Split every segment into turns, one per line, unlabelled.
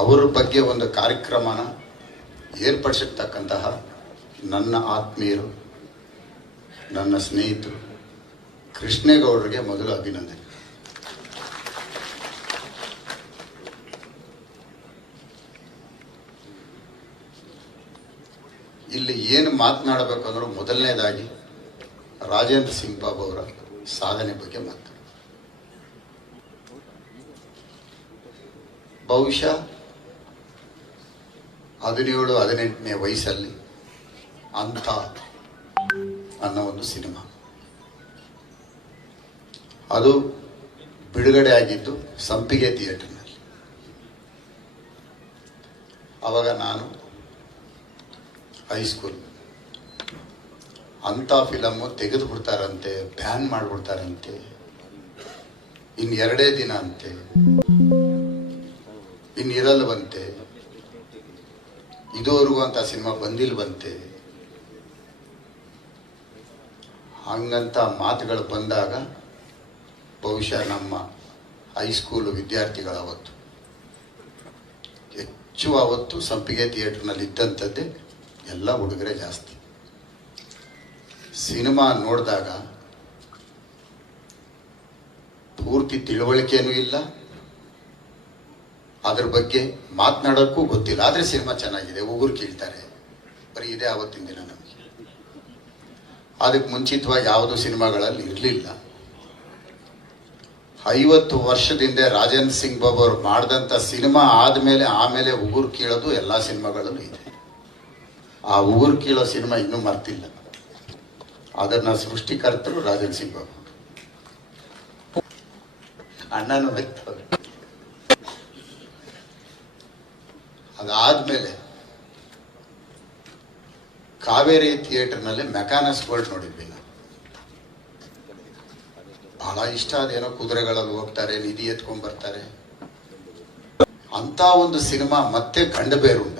ಅವರ ಬಗ್ಗೆ ಒಂದು ಕಾರ್ಯಕ್ರಮನ ಏರ್ಪಡಿಸಿರ್ತಕ್ಕಂತಹ ನನ್ನ ಆತ್ಮೀಯರು, ನನ್ನ ಸ್ನೇಹಿತರು, ಕೃಷ್ಣೇಗೌಡರಿಗೆ ಮೊದಲು ಅಭಿನಂದನೆ. ಇಲ್ಲಿ ಏನು ಮಾತನಾಡಬೇಕು ಅಂದ್ರೆ ಮೊದಲನೇದಾಗಿ ರಾಜೇಂದ್ರ ಸಿಂಗ್ ಬಾಬು ಅವರ ಸಾಧನೆ ಬಗ್ಗೆ ಮಾತು ಬಹುಶಃ ಹದಿನೇಳು, ಹದಿನೆಂಟನೇ ವಯಸ್ಸಲ್ಲಿ ಅಂತ ಅನ್ನೋ ಒಂದು ಸಿನಿಮಾ. ಅದು ಬಿಡುಗಡೆ ಆಗಿದ್ದು ಸಂಪಿಗೆ ಥಿಯೇಟರ್ನಲ್ಲಿ. ಅವಾಗ ನಾನು ಹೈಸ್ಕೂಲ್. ಅಂಥ ಫಿಲಮ್ಮು ತೆಗೆದು ಬಿಡ್ತಾರಂತೆ ಬ್ಯಾನ್ ಮಾಡಿಬಿಡ್ತಾರಂತೆ ಇನ್ನು ಎರಡೇ ದಿನ ಅಂತೆ ಇನ್ನು ಇರಲ್ವಂತೆ ಇದುವರೆಗೂ ಅಂತ ಸಿನಿಮಾ ಬಂದಿಲ್ವಂತೆ ಹಂಗಂತ ಮಾತುಗಳು ಬಂದಾಗ ಬಹುಶಃ ನಮ್ಮ ಹೈಸ್ಕೂಲ್ ವಿದ್ಯಾರ್ಥಿಗಳ ಅವತ್ತು, ಹೆಚ್ಚು ಅವತ್ತು ಸಂಪಿಗೆ ಥಿಯೇಟ್ರ್ನಲ್ಲಿ ಇದ್ದಂಥದ್ದೇ ಎಲ್ಲ ಹುಡುಗರೆ ಜಾಸ್ತಿ. ಸಿನಿಮಾ ನೋಡಿದಾಗ ಪೂರ್ತಿ ತಿಳುವಳಿಕೆನೂ ಇಲ್ಲ. ಅದ್ರ ಬಗ್ಗೆ ಮಾತನಾಡೋಕ್ಕೂ ಗೊತ್ತಿಲ್ಲ, ಆದರೆ ಸಿನಿಮಾ ಚೆನ್ನಾಗಿದೆ, ಉಗುರು ಕೇಳ್ತಾರೆ. ಬರೀ ಇದೇ ಅವತ್ತಿನ ದಿನ ನಮಗೆ. ಅದಕ್ಕೆ ಮುಂಚಿತವಾಗಿ ಯಾವುದೂ ಸಿನಿಮಾಗಳಲ್ಲಿ ಇರಲಿಲ್ಲ. ಐವತ್ತು ವರ್ಷದಿಂದ ರಾಜನ್ ಸಿಂಗ್ ಬಾಬು ಅವರು ಮಾಡಿದಂಥ ಸಿನಿಮಾ ಆದಮೇಲೆ ಆಮೇಲೆ ಉಗುರು ಕೀಳೋದು ಎಲ್ಲ ಸಿನಿಮಾಗಳಲ್ಲೂ ಇದೆ. ಆ ಉಗುರು ಕೀಳೋ ಸಿನಿಮಾ ಇನ್ನೂ ಮರ್ತಿಲ್ಲ. ಅದನ್ನ ಸೃಷ್ಟಿಕರ್ತರು ರಾಜನ್ ಸಿಂಗ್ ಬಾಬು. ಅಣ್ಣನೂ ನಗ್ತವ್ರೆ ಅದಾದ್ಮೇಲೆ ಕಾವೇರಿ ಥಿಯೇಟರ್ನಲ್ಲಿ ಗೋಲ್ಡ್ ನೋಡಿದ್ವಿ ಬಹಳ ಇಷ್ಟ ಅದೇನೋ ಕುದುರೆಗಳಲ್ಲಿ ಹೋಗ್ತಾರೆ, ನಿಧಿ ಎತ್ಕೊಂಡ್ ಬರ್ತಾರೆ. ಅಂತ ಒಂದು ಸಿನಿಮಾ ಮತ್ತೆ ಕಂಡಬೇರುಂಡ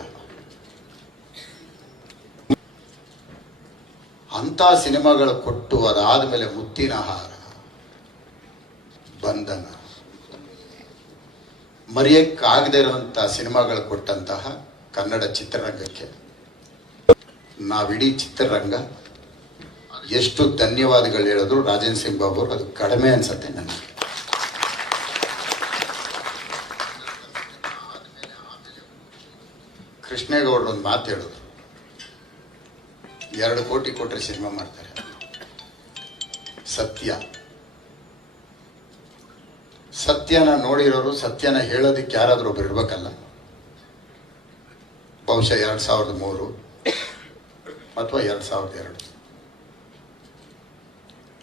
ಅಂತ ಸಿನಿಮಾಗಳು ಕೊಟ್ಟು ಅದಾದ್ಮೇಲೆ ಮುತ್ತಿನ ಹಾರ, ಬಂಧನ. ಮರೆಯಕ್ಕಾಗದೇ ಇರುವಂತ ಸಿನಿಮಾಗಳು ಕೊಟ್ಟಂತಹ ಕನ್ನಡ ಚಿತ್ರರಂಗಕ್ಕೆ. ನಾವಿಡೀ ಚಿತ್ರರಂಗ ಎಷ್ಟು ಧನ್ಯವಾದಗಳು ಹೇಳಿದ್ರು ರಾಜೇಂದ್ರ ಸಿಂಗ್ ಬಾಬು ಅವರು, ಅದು ಕಡಿಮೆ ಅನ್ಸತ್ತೆ ನನಗೆ. ಕೃಷ್ಣೇಗೌಡರು ಒಂದು ಮಾತು ಹೇಳಿದ್ರು. ಎರಡು ಕೋಟಿ ಕೊಟ್ಟರೆ ಸಿನಿಮಾ ಮಾಡ್ತಾರೆ. ಸತ್ಯ. ಸತ್ಯನ ನೋಡಿರೋರು ಸತ್ಯನ ಹೇಳೋದಕ್ಕೆ ಯಾರಾದರೂ ಒಬ್ರು ಇರಬೇಕಲ್ಲ? ಬಹುಶಃ ಎರಡು ಸಾವಿರದ ಮೂರು ಅಥವಾ ಎರಡು ಸಾವಿರದ ಎರಡು.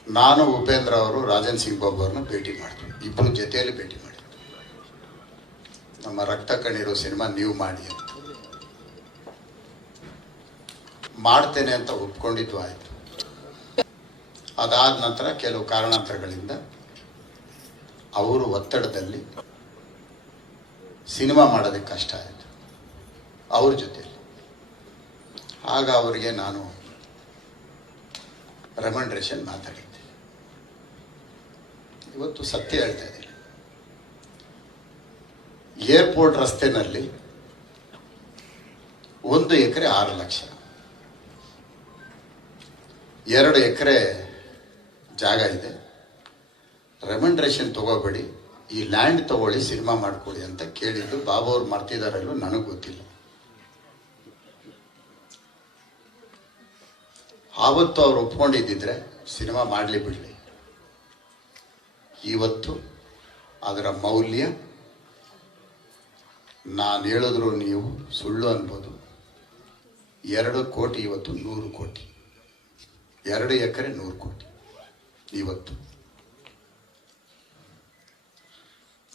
ನಾನು ಉಪೇಂದ್ರ ಅವರು ರಾಜನ್ ಸಿಂಗ್ ಬಾಬು ಅವ್ರನ್ನ ಭೇಟಿ ಮಾಡಿದ್ವಿ ಇಬ್ಬರು ಜೊತೆಯಲ್ಲಿ ಭೇಟಿ ಮಾಡಿದ್ವಿ ನಮ್ಮ ರಕ್ತ ಕಣ್ಣಿರೋ ಸಿನಿಮಾ ನೀವು ಮಾಡಿ ಅಂತ. ಮಾಡ್ತೇನೆ ಅಂತ ಒಪ್ಕೊಂಡಿದ್ದು ಆಯಿತು. ಅದಾದ ನಂತರ ಕೆಲವು ಕಾರಣಾಂತರಗಳಿಂದ ಅವರು ಒತ್ತಡದಲ್ಲಿ ಸಿನಿಮಾ ಮಾಡೋದಕ್ಕೆ ಕಷ್ಟ ಆಯಿತು. ಅವ್ರ ಜೊತೆಯಲ್ಲಿ. ಆಗ ಅವರಿಗೆ ನಾನು ರೆಮಂಡ್ರೇಷನ್ ಮಾತಾಡಿದ್ದೆ. ಇವತ್ತು ಸತ್ಯ ಹೇಳ್ತಾ ಇದ್ದೀನಿ. ಏರ್ಪೋರ್ಟ್ ರಸ್ತೆನಲ್ಲಿ ಒಂದು ಎಕರೆ ಆರು ಲಕ್ಷ. ಎರಡು ಎಕರೆ ಜಾಗ ಇದೆ. ರೆಮಂಡ್ರೇಷನ್ ತಗೋಬೇಡಿ. ಈ ಲ್ಯಾಂಡ್ ತಗೊಳ್ಳಿ ಸಿನಿಮಾ ಮಾಡ್ಕೊಳ್ಳಿ ಅಂತ ಕೇಳಿದ್ದು ಬಾಬು ಅವ್ರು ಮಾಡ್ತಿದಾರಲ್ಲೋ ನನಗೆ ಗೊತ್ತಿಲ್ಲ. ಆವತ್ತು ಅವ್ರು ಒಪ್ಕೊಂಡಿದ್ದಿದ್ರೆ ಸಿನಿಮಾ ಮಾಡಲಿ ಬಿಡಲಿ. ಇವತ್ತು ಅದರ ಮೌಲ್ಯ ನಾನು ಹೇಳಿದ್ರು ನೀವು ಸುಳ್ಳು ಅನ್ಬೋದು. ಎರಡು ಕೋಟಿ ಇವತ್ತು ನೂರು ಕೋಟಿ. ಎರಡು ಎಕರೆ ನೂರು ಕೋಟಿ. ಇವತ್ತು.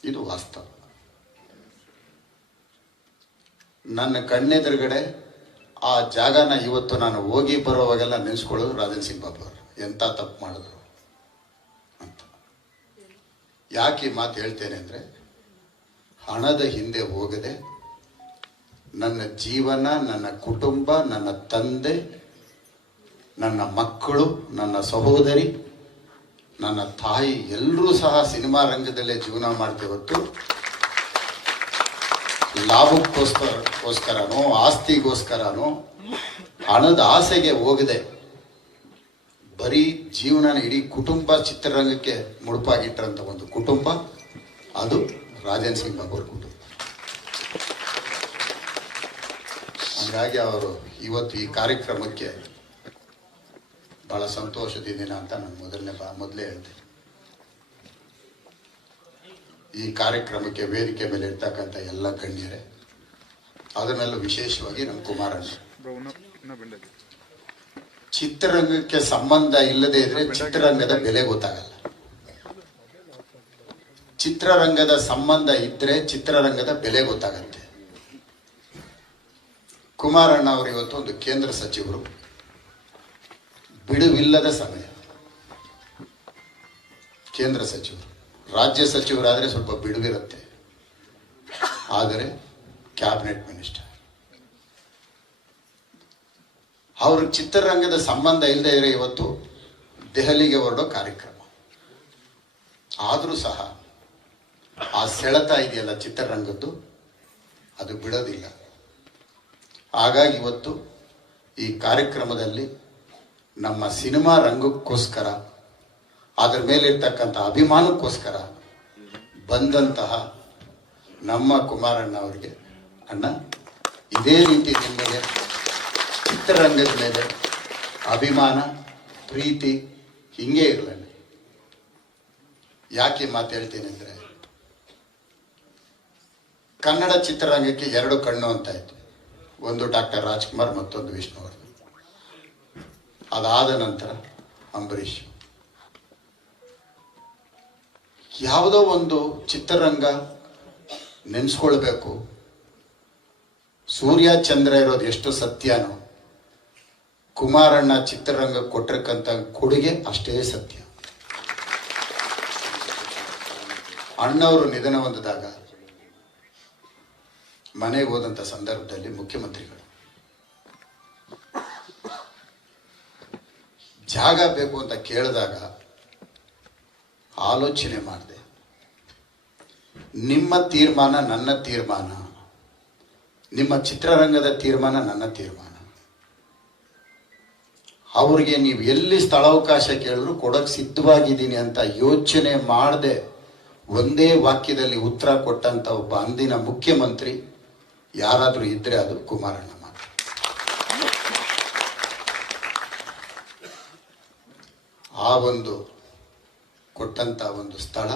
ಇದು ವಾಸ್ತವ ನನ್ನ ಕಣ್ಣೆದುರುಗಡೆ ಆ ಜಾಗನ ಇವತ್ತು ನಾನು ಹೋಗಿ ಬರೋವಾಗೆಲ್ಲ ನೆನೆಸ್ಕೊಳ್ಳೋದು ರಾಜನ್ ಸಿಂಗ್ ಬಾಬು ಅವರು. ಎಂತ ತಪ್ಪು ಮಾಡಿದ್ರು ಅಂತ. ಯಾಕೆ ಮಾತು ಹೇಳ್ತೇನೆ ಅಂದರೆ, ಹಣದ ಹಿಂದೆ ಹೋಗದೆ, ನನ್ನ ಜೀವನ, ನನ್ನ ಕುಟುಂಬ, ನನ್ನ ತಂದೆ, ನನ್ನ ಮಕ್ಕಳು, ನನ್ನ ಸಹೋದರಿ ನನ್ನ ತಾಯಿ ಎಲ್ಲರೂ ಸಹ ಸಿನಿಮಾ ರಂಗದಲ್ಲೇ ಜೀವನ ಮಾಡ್ತೇವೆ ಹೊತ್ತು ಲಾಭಕ್ಕೋಸ್ಕರನೋ, ಆಸ್ತಿಗೋಸ್ಕರನೋ, ಹಣದ ಆಸೆಗೆ ಹೋಗದೆ ಬರೀ ಜೀವನನ ಇಡೀ ಕುಟುಂಬ ಚಿತ್ರರಂಗಕ್ಕೆ ಮುಡುಪಾಗಿಟ್ಟರಂತ ಒಂದು ಕುಟುಂಬ, ಅದು ರಾಜನ್ ಸಿಂಗ್ ಅವರ ಕುಟುಂಬ. ಹಾಗಾಗಿ ಅವರು ಇವತ್ತು ಈ ಕಾರ್ಯಕ್ರಮಕ್ಕೆ ಬಹಳ ಸಂತೋಷದಿದ್ದೀನ ಅಂತ ನಾನು ಮೊದಲನೇ ಬಾ ಮೊದಲೇ ಹೇಳಿದೆ. ಈ ಕಾರ್ಯಕ್ರಮಕ್ಕೆ ವೇದಿಕೆ ಮೇಲೆ ಇರ್ತಕ್ಕಂಥ ಎಲ್ಲ ಗಣ್ಯರೇ ಅದರಲ್ಲೂ ವಿಶೇಷವಾಗಿ ನಮ್ಮ ಕುಮಾರಣ್ಣ. ಚಿತ್ರರಂಗಕ್ಕೆ ಸಂಬಂಧ ಇಲ್ಲದೆ ಇದ್ರೆ ಚಿತ್ರರಂಗದ ಬೆಲೆ ಗೊತ್ತಾಗಲ್ಲ. ಚಿತ್ರರಂಗದ ಸಂಬಂಧ ಇದ್ರೆ ಚಿತ್ರರಂಗದ ಬೆಲೆ ಗೊತ್ತಾಗತ್ತೆ. ಕುಮಾರಣ್ಣ ಅವರು ಇವತ್ತು ಒಂದು ಕೇಂದ್ರ ಸಚಿವರು. ಬಿಡುವಿಲ್ಲದ ಸಮಯ. ಕೇಂದ್ರ ಸಚಿವರು, ರಾಜ್ಯ ಸಚಿವರಾದರೆ ಸ್ವಲ್ಪ ಬಿಡುವಿರುತ್ತೆ. ಆದರೆ ಕ್ಯಾಬಿನೆಟ್ ಮಿನಿಸ್ಟರ್. ಅವರು ಚಿತ್ರರಂಗದ ಸಂಬಂಧ ಇಲ್ಲದೆ ಇರೋ ಇವತ್ತು ದೆಹಲಿಗೆ ಹೊರಡೋ ಕಾರ್ಯಕ್ರಮ. ಆದರೂ ಸಹ ಆ ಸೆಳೆತ ಇದೆಯಲ್ಲ ಚಿತ್ರರಂಗದ್ದು, ಅದು ಬಿಡೋದಿಲ್ಲ. ಹಾಗಾಗಿ ಇವತ್ತು ಈ ಕಾರ್ಯಕ್ರಮದಲ್ಲಿ ನಮ್ಮ ಸಿನಿಮಾ ರಂಗಕ್ಕೋಸ್ಕರ ಅದರ ಮೇಲಿರ್ತಕ್ಕಂಥ ಅಭಿಮಾನಕ್ಕೋಸ್ಕರ ಬಂದಂತಹ ನಮ್ಮ ಕುಮಾರಣ್ಣ ಅವರಿಗೆ, ಅಣ್ಣ, ಇದೇ ರೀತಿ ನಿಮಗೆ ಚಿತ್ರರಂಗದ ಮೇಲೆ ಅಭಿಮಾನ, ಪ್ರೀತಿ ಹಿಂಗೆ ಇರಲಿ ಯಾಕೆ ಮಾತಾಡ್ತೀನಿ ಅಂದರೆ, ಕನ್ನಡ ಚಿತ್ರರಂಗಕ್ಕೆ ಎರಡು ಕಣ್ಣು ಅಂತ ಇತ್ತು ಒಂದು ಡಾಕ್ಟರ್ ರಾಜ್ಕುಮಾರ್, ಮತ್ತೊಂದು ವಿಷ್ಣುವರ್ಧನ್. ಅದಾದ ನಂತರ ಅಂಬರೀಷ್. ಯಾವುದೋ ಒಂದು ಚಿತ್ರರಂಗ ನೆನೆಸ್ಕೊಳ್ಬೇಕು. ಸೂರ್ಯ, ಚಂದ್ರ ಇರೋದು ಎಷ್ಟು ಸತ್ಯನೋ, ಕುಮಾರಣ್ಣ ಚಿತ್ರರಂಗ ಕೊಟ್ಟಿರಕ್ಕಂಥ ಕೊಡುಗೆ ಅಷ್ಟೇ ಸತ್ಯ. ಅಣ್ಣವರು ನಿಧನ ಹೊಂದಿದಾಗ ಮನೆಗೆ ಹೋದಂಥ ಸಂದರ್ಭದಲ್ಲಿ ಮುಖ್ಯಮಂತ್ರಿಗಳು ಜಾಗ ಬೇಕು ಅಂತ ಕೇಳಿದಾಗ ಆಲೋಚನೆ ಮಾಡಿದೆ. ನಿಮ್ಮ ತೀರ್ಮಾನ ನನ್ನ ತೀರ್ಮಾನ. ನಿಮ್ಮ ಚಿತ್ರರಂಗದ ತೀರ್ಮಾನ ನನ್ನ ತೀರ್ಮಾನ. ಅವ್ರಿಗೆ ನೀವು ಎಲ್ಲಿ ಸ್ಥಳಾವಕಾಶ ಕೇಳಿದ್ರು ಕೊಡಕ್ಕೆ ಸಿದ್ಧವಾಗಿದ್ದೀನಿ ಅಂತ ಯೋಚನೆ ಮಾಡದೆ. ಒಂದೇ ವಾಕ್ಯದಲ್ಲಿ ಉತ್ತರ ಕೊಟ್ಟಂತ ಒಬ್ಬ ಅಂದಿನ ಮುಖ್ಯಮಂತ್ರಿ, ಯಾರಾದರೂ ಇದ್ರೆ ಅದು ಕುಮಾರಣ್ಣ. ಆ ಒಂದು ಕೊಟ್ಟಂತ ಒಂದು ಸ್ಥಳ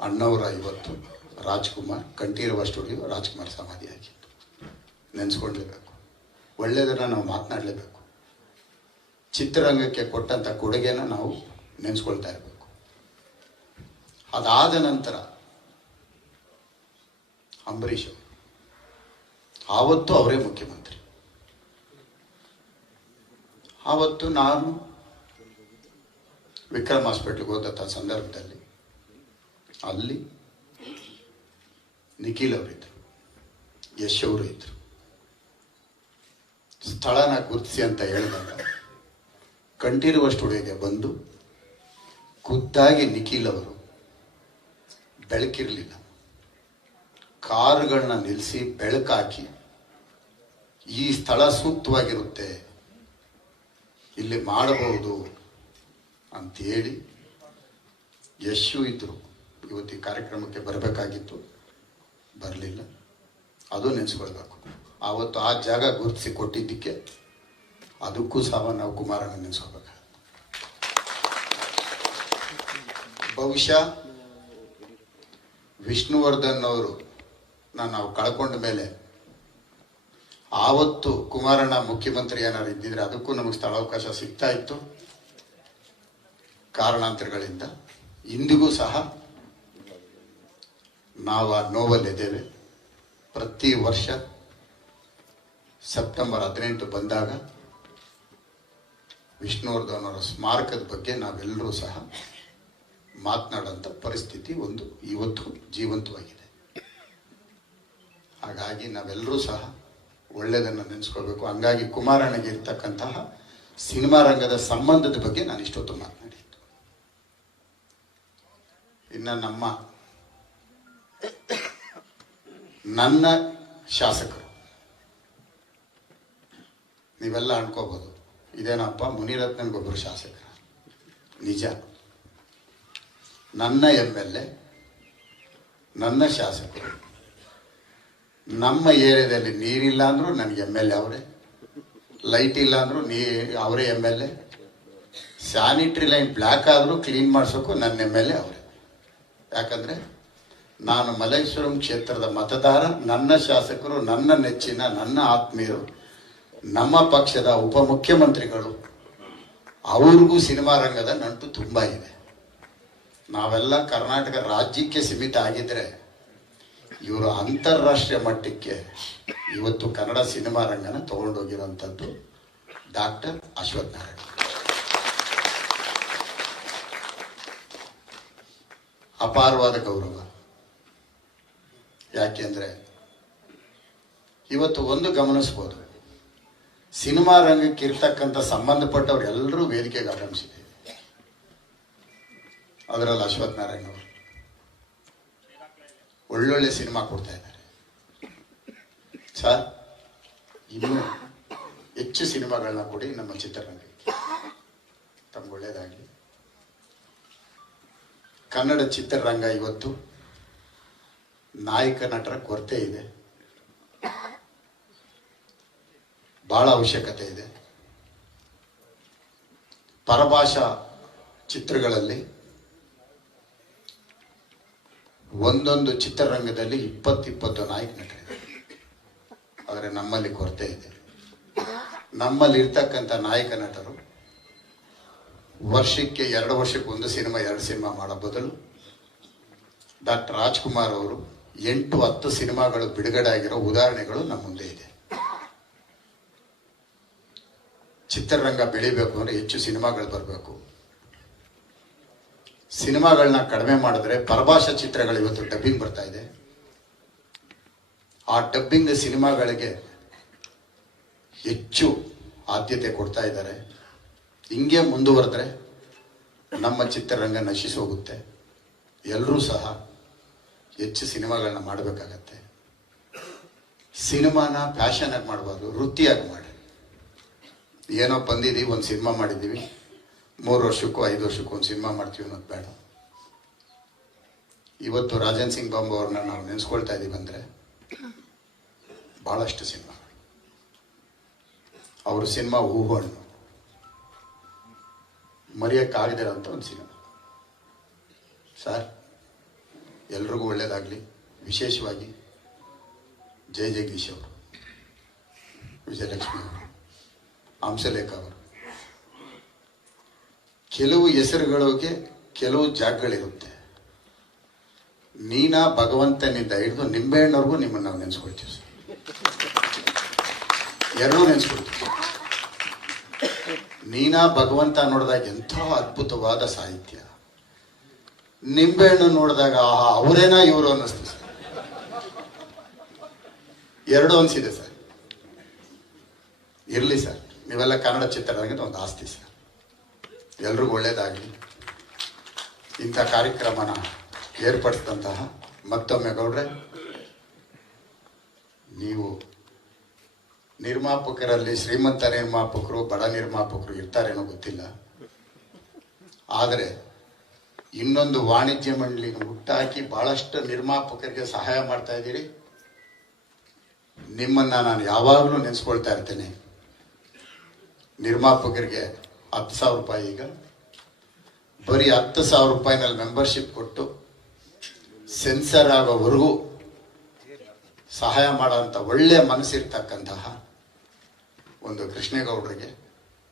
ಅಣ್ಣವರ ಇವತ್ತು ರಾಜ್ಕುಮಾರ್, ಕಂಠೀರವ ಸ್ಟುಡಿಯೋ ರಾಜ್ಕುಮಾರ್ ಸಮಾಧಿ ಆಗಿತ್ತು. ನೆನೆಸ್ಕೊಳ್ಲೇಬೇಕು ಒಳ್ಳೆಯದನ್ನು ನಾವು ಮಾತನಾಡಲೇಬೇಕು. ಚಿತ್ರರಂಗಕ್ಕೆ ಕೊಟ್ಟಂತ ಕೊಡುಗೆನ ನಾವು ನೆನೆಸ್ಕೊಳ್ತಾ ಇರಬೇಕು. ಅದಾದ ನಂತರ ಅಂಬರೀಷ್ ಅವರು. ಆವತ್ತು ಅವರೇ ಮುಖ್ಯಮಂತ್ರಿ. ಆವತ್ತು ನಾನು ವಿಕ್ರಮ್ ಹಾಸ್ಪಿಟ್ಲ್ಗೆ ಹೋದಂಥ ಸಂದರ್ಭದಲ್ಲಿ. ಅಲ್ಲಿ ನಿಖಿಲ್ ಅವರಿದ್ದರು ಯಶ್ ಅವರು ಇದ್ದರು ಸ್ಥಳನ ಗುರುತಿಸಿ ಅಂತ ಹೇಳಿದಾಗ ಕಂಠೀರುವ ಸ್ಟುಡಿಯೋಗೆ ಬಂದು ಖುದ್ದಾಗಿ ನಿಖಿಲ್ ಅವರು ಬೆಳಕಿರಲಿಲ್ಲ. ಕಾರುಗಳನ್ನ ನಿಲ್ಲಿಸಿ ಬೆಳಕಾಕಿ ಈ ಸ್ಥಳ ಸೂಕ್ತವಾಗಿರುತ್ತೆ, ಇಲ್ಲಿ ಮಾಡಬಹುದು ಅಂತೇಳಿ ಯಶು ಇದ್ದರು ಇವತ್ತು ಈ ಕಾರ್ಯಕ್ರಮಕ್ಕೆ ಬರಬೇಕಾಗಿತ್ತು. ಬರಲಿಲ್ಲ. ಅದು ನೆನೆಸ್ಕೊಳ್ಬೇಕು. ಆವತ್ತು ಆ ಜಾಗ ಗುರುತಿಸಿ ಕೊಟ್ಟಿದ್ದಕ್ಕೆ ಅದಕ್ಕೂ ಸಹ ನಾವು ಕುಮಾರನ ನೆನೆಸ್ಕೋಬೇಕು ಬಹುಶಃ ವಿಷ್ಣುವರ್ಧನ್ ಅವರು ನಾವು ಕಳ್ಕೊಂಡ ಮೇಲೆ ಆವತ್ತು ಕುಮಾರಣ್ಣ ಮುಖ್ಯಮಂತ್ರಿ ಏನಾರು ಇದ್ದಿದ್ರೆ ಅದಕ್ಕೂ ನಮಗೆ ಸ್ಥಳಾವಕಾಶ ಸಿಗ್ತಾ ಇತ್ತು. ಕಾರಣಾಂತರಗಳಿಂದ ಇಂದಿಗೂ ಸಹ ನಾವು ಆ ನೋವಲ್ಲಿದ್ದೇವೆ ಪ್ರತಿ ವರ್ಷ ಸೆಪ್ಟೆಂಬರ್ ಹದಿನೆಂಟು ಬಂದಾಗ ವಿಷ್ಣುವರ್ಧನ್ ಅವರ ಸ್ಮಾರಕದ ಬಗ್ಗೆ ನಾವೆಲ್ಲರೂ ಸಹ ಮಾತನಾಡುವಂಥ ಪರಿಸ್ಥಿತಿ ಒಂದು ಇವತ್ತು ಜೀವಂತವಾಗಿದೆ. ಹಾಗಾಗಿ ನಾವೆಲ್ಲರೂ ಸಹ ಒಳ್ಳೆಯದನ್ನು ನೆನೆಸ್ಕೊಳ್ಬೇಕು. ಹಂಗಾಗಿ ಕುಮಾರಣ್ಣಗೆ ಇರ್ತಕ್ಕಂತಹ ಸಿನಿಮಾ ರಂಗದ ಸಂಬಂಧದ ಬಗ್ಗೆ ನಾನು ಇಷ್ಟೊತ್ತು ಮಾತನಾಡಿದ್ದು ಇನ್ನು ನಮ್ಮ ನನ್ನ ಶಾಸಕರು. ನೀವೆಲ್ಲ ಅನ್ಕೋಬೋದು. ಇದೇನಪ್ಪ? ಮುನಿರತ್ನನ್ಗೊಬ್ಬರು ಶಾಸಕರ? ನಿಜ. ನನ್ನ ಎಂ ಎಲ್ ಎ ನನ್ನ ಶಾಸಕರು. ನಮ್ಮ ಏರಿಯಾದಲ್ಲಿ ನೀರಿಲ್ಲ ಅಂದರೂ ನನಗೆ ಎಂ ಎಲ್ ಎ ಅವರೇ. ಲೈಟ್ ಇಲ್ಲ ಅಂದರೂ ನೀ, ಅವರೇ M L A sanitary line block ಆದರೂ ಕ್ಲೀನ್ ಮಾಡಿಸೋಕ್ಕೂ ನನ್ನ ಎಂ ಎಲ್ ಎ ಅವರೇ. ಯಾಕಂದರೆ ನಾನು ಮಲ್ಲೇಶ್ವರಂ ಕ್ಷೇತ್ರದ ಮತದಾರ, ನನ್ನ ಶಾಸಕರು, ನನ್ನ ನೆಚ್ಚಿನ, ನನ್ನ ಆತ್ಮೀಯರು, ನಮ್ಮ ಪಕ್ಷದ ಉಪಮುಖ್ಯಮಂತ್ರಿಗಳು, ಅವ್ರಿಗೂ ಸಿನಿಮಾ ರಂಗದ ನಂಟು ತುಂಬ ಇದೆ. ನಾವೆಲ್ಲ ಕರ್ನಾಟಕ ರಾಜ್ಯಕ್ಕೆ ಸೀಮಿತ ಆಗಿದ್ರೆ, ಇವರು ಅಂತಾರಾಷ್ಟ್ರೀಯ ಮಟ್ಟಕ್ಕೆ ಇವತ್ತು ಕನ್ನಡ ಸಿನಿಮಾ ರಂಗನ ತಗೊಂಡೋಗಿರುವಂಥದ್ದು ಡಾಕ್ಟರ್ ಅಶ್ವಥ್ ನಾರಾಯಣ ಅಪಾರವಾದ ಗೌರವ. ಯಾಕೆಂದ್ರೆ ಇವತ್ತು ಒಂದು ಗಮನಿಸ್ಬೋದು. ಸಿನಿಮಾ ರಂಗಕ್ಕೆ ಇರ್ತಕ್ಕಂಥ ಸಂಬಂಧಪಟ್ಟವ್ರು ಎಲ್ಲರೂ ವೇದಿಕೆಗೆ ಆಗಮಿಸಿದೆ ಅದರಲ್ಲಿ ಅಶ್ವಥ್ ನಾರಾಯಣ ಅವರು. ಒಳ್ಳೊಳ್ಳೆ ಸಿನಿಮಾ ಕೊಡ್ತಾ ಇದ್ದಾರೆ. ಸರ್, ಇನ್ನೂ ಹೆಚ್ಚು ಸಿನಿಮಾಗಳನ್ನ ಕೊಡಿ ನಮ್ಮ ಚಿತ್ರರಂಗಕ್ಕೆ. ತಮ್ಗೆ ಒಳ್ಳೇದಾಗಲಿ. ಕನ್ನಡ ಚಿತ್ರರಂಗ ಇವತ್ತು ನಾಯಕ ನಟರ ಕೊರತೆ ಇದೆ. ಬಹಳ ಅವಶ್ಯಕತೆ ಇದೆ. ಪರಭಾಷಾ ಚಿತ್ರಗಳಲ್ಲಿ ಒಂದೊಂದು ಚಿತ್ರರಂಗದಲ್ಲಿ ಇಪ್ಪತ್ತಿಪ್ಪತ್ತು ನಾಯಕ ನಟರಿದೆ ಆದರೆ ನಮ್ಮಲ್ಲಿ ಕೊರತೆ ಇದೆ. ನಮ್ಮಲ್ಲಿ ಇರ್ತಕ್ಕಂಥ ನಾಯಕ ನಟರು ವರ್ಷಕ್ಕೆ ಎರಡು ವರ್ಷಕ್ಕೆ ಒಂದು ಸಿನಿಮಾ, ಎರಡು ಸಿನಿಮಾ ಮಾಡೋ ಬದಲು ಡಾಕ್ಟರ್ ರಾಜ್ಕುಮಾರ್ ಅವರು ಎಂಟು, ಹತ್ತು ಸಿನಿಮಾಗಳು ಬಿಡುಗಡೆ ಆಗಿರೋ ಉದಾಹರಣೆಗಳು ನಮ್ಮ ಮುಂದೆ ಇದೆ. ಚಿತ್ರರಂಗ ಬೆಳಿಬೇಕು ಅಂದ್ರೆ ಹೆಚ್ಚು ಸಿನಿಮಾಗಳು ಬರಬೇಕು. ಸಿನಿಮಾಗಳನ್ನ ಕಡಿಮೆ ಮಾಡಿದ್ರೆ ಪರಭಾಷಾ ಚಿತ್ರಗಳು ಇವತ್ತು ಡಬ್ಬಿಂಗ್ ಬರ್ತಾ ಇದೆ. ಆ ಡಬ್ಬಿಂಗ್ ಸಿನಿಮಾಗಳಿಗೆ ಹೆಚ್ಚು ಆದ್ಯತೆ ಕೊಡ್ತಾ ಇದ್ದಾರೆ. ಹಿಂಗೆ ಮುಂದುವರೆದ್ರೆ ನಮ್ಮ ಚಿತ್ರರಂಗ ನಶಿಸಿ ಹೋಗುತ್ತೆ. ಎಲ್ಲರೂ ಸಹ ಹೆಚ್ಚು ಸಿನಿಮಾಗಳನ್ನ ಮಾಡಬೇಕಾಗತ್ತೆ. ಸಿನಿಮಾನ ಫ್ಯಾಷನ್ ಆಗಿ ಮಾಡಬಾರ್ದು ವೃತ್ತಿಯಾಗಿ ಮಾಡಿ. ಏನೋ ಬಂದಿದ್ದೀವಿ ಒಂದು ಸಿನಿಮಾ ಮಾಡಿದ್ದೀವಿ ಮೂರು ವರ್ಷಕ್ಕೂ ಐದು ವರ್ಷಕ್ಕೂ ಒಂದು ಸಿನಿಮಾ ಮಾಡ್ತೀವಿ ಅನ್ನೋದು ಬೇಡ. ಇವತ್ತು ರಾಜನ್ ಸಿಂಗ್ ಬಾಂಬು ಅವ್ರನ್ನ ನಾವು ನೆನೆಸ್ಕೊಳ್ತಾ ಇದ್ದೀವಿ ಅಂದರೆ ಭಾಳಷ್ಟು ಸಿನಿಮಾ. ಅವರು ಸಿನಿಮಾ ಹೂವು ಹಣ್ಣು ಅಂತ ಒಂದು ಸಿನಿಮಾ ಸರ್ ಎಲ್ರಿಗೂ ಒಳ್ಳೆಯದಾಗಲಿ ವಿಶೇಷವಾಗಿ ಜಯ ಜಗದೀಶ್ ಅವರು, ವಿಜಯಲಕ್ಷ್ಮಿ ಅವರು, ಹಂಸಲೇಖ ಅವರು. ಕೆಲವು ಹೆಸರುಗಳಿಗೆ ಕೆಲವು ಜಾಗಗಳಿರುತ್ತೆ. ನೀನಾ ಭಗವಂತನಿಂದ ಹಿಡಿದು ನಿಂಬೆಹಣ್ಣವ್ರಿಗೂ ನಿಮ್ಮನ್ನು ನಾವು ನೆನೆಸ್ಕೊಳ್ತೀವಿ. ಸರ್ ಎರಡೂ ನೆನೆಸ್ಕೊಳ್ತೀವಿ. ನೀನಾ ಭಗವಂತ ನೋಡಿದಾಗ ಎಂಥ ಅದ್ಭುತವಾದ ಸಾಹಿತ್ಯ. ನಿಂಬೆಹಣ್ಣು ನೋಡಿದಾಗ, ಆಹಾ, ಅವರೇನಾ ಇವರು ಅನ್ನಿಸ್ತು ಸರ್. ಎರಡು ಅನಿಸಿದೆ ಸರ್. ಇರಲಿ ಸರ್. ನೀವೆಲ್ಲ ಕನ್ನಡ ಚಿತ್ರರಂಗದ ಒಂದು ಆಸ್ತಿ ಸರ್. ಎಲ್ರಿಗೂ ಒಳ್ಳೇದಾಗಲಿ. ಇಂಥ ಕಾರ್ಯಕ್ರಮನ ಏರ್ಪಡಿಸಿದಂತಹ ಮತ್ತೊಮ್ಮೆ ಗೌಡ್ರೆ, ನೀವು ನಿರ್ಮಾಪಕರಲ್ಲಿ ಶ್ರೀಮಂತ ನಿರ್ಮಾಪಕರು, ಬಡ ನಿರ್ಮಾಪಕರು ಇರ್ತಾರೇನೋ ಗೊತ್ತಿಲ್ಲ. ಆದರೆ ಇನ್ನೊಂದು ವಾಣಿಜ್ಯ ಮಂಡಳಿನ ಹುಟ್ಟಾಕಿ ಬಹಳಷ್ಟು ನಿರ್ಮಾಪಕರಿಗೆ ಸಹಾಯ ಮಾಡ್ತಾ ಇದ್ದೀರಿ. ನಿಮ್ಮನ್ನ ನಾನು ಯಾವಾಗಲೂ ನೆನೆಸ್ಕೊಳ್ತಾ ಇರ್ತೇನೆ. ನಿರ್ಮಾಪಕರಿಗೆ ಹತ್ತು ಸಾವಿರ ರೂಪಾಯಿ ಈಗ. ಬರೀ ಹತ್ತು ಸಾವಿರ ರೂಪಾಯಿನಲ್ಲಿ ಮೆಂಬರ್ಶಿಪ್ ಕೊಟ್ಟು ಸೆನ್ಸರ್ ಆಗೋವರೆಗೂ ಸಹಾಯ ಮಾಡೋಂಥ ಒಳ್ಳೆ ಮನಸ್ಸಿರ್ತಕ್ಕಂತಹ ಒಂದು ಕೃಷ್ಣೇಗೌಡರಿಗೆ.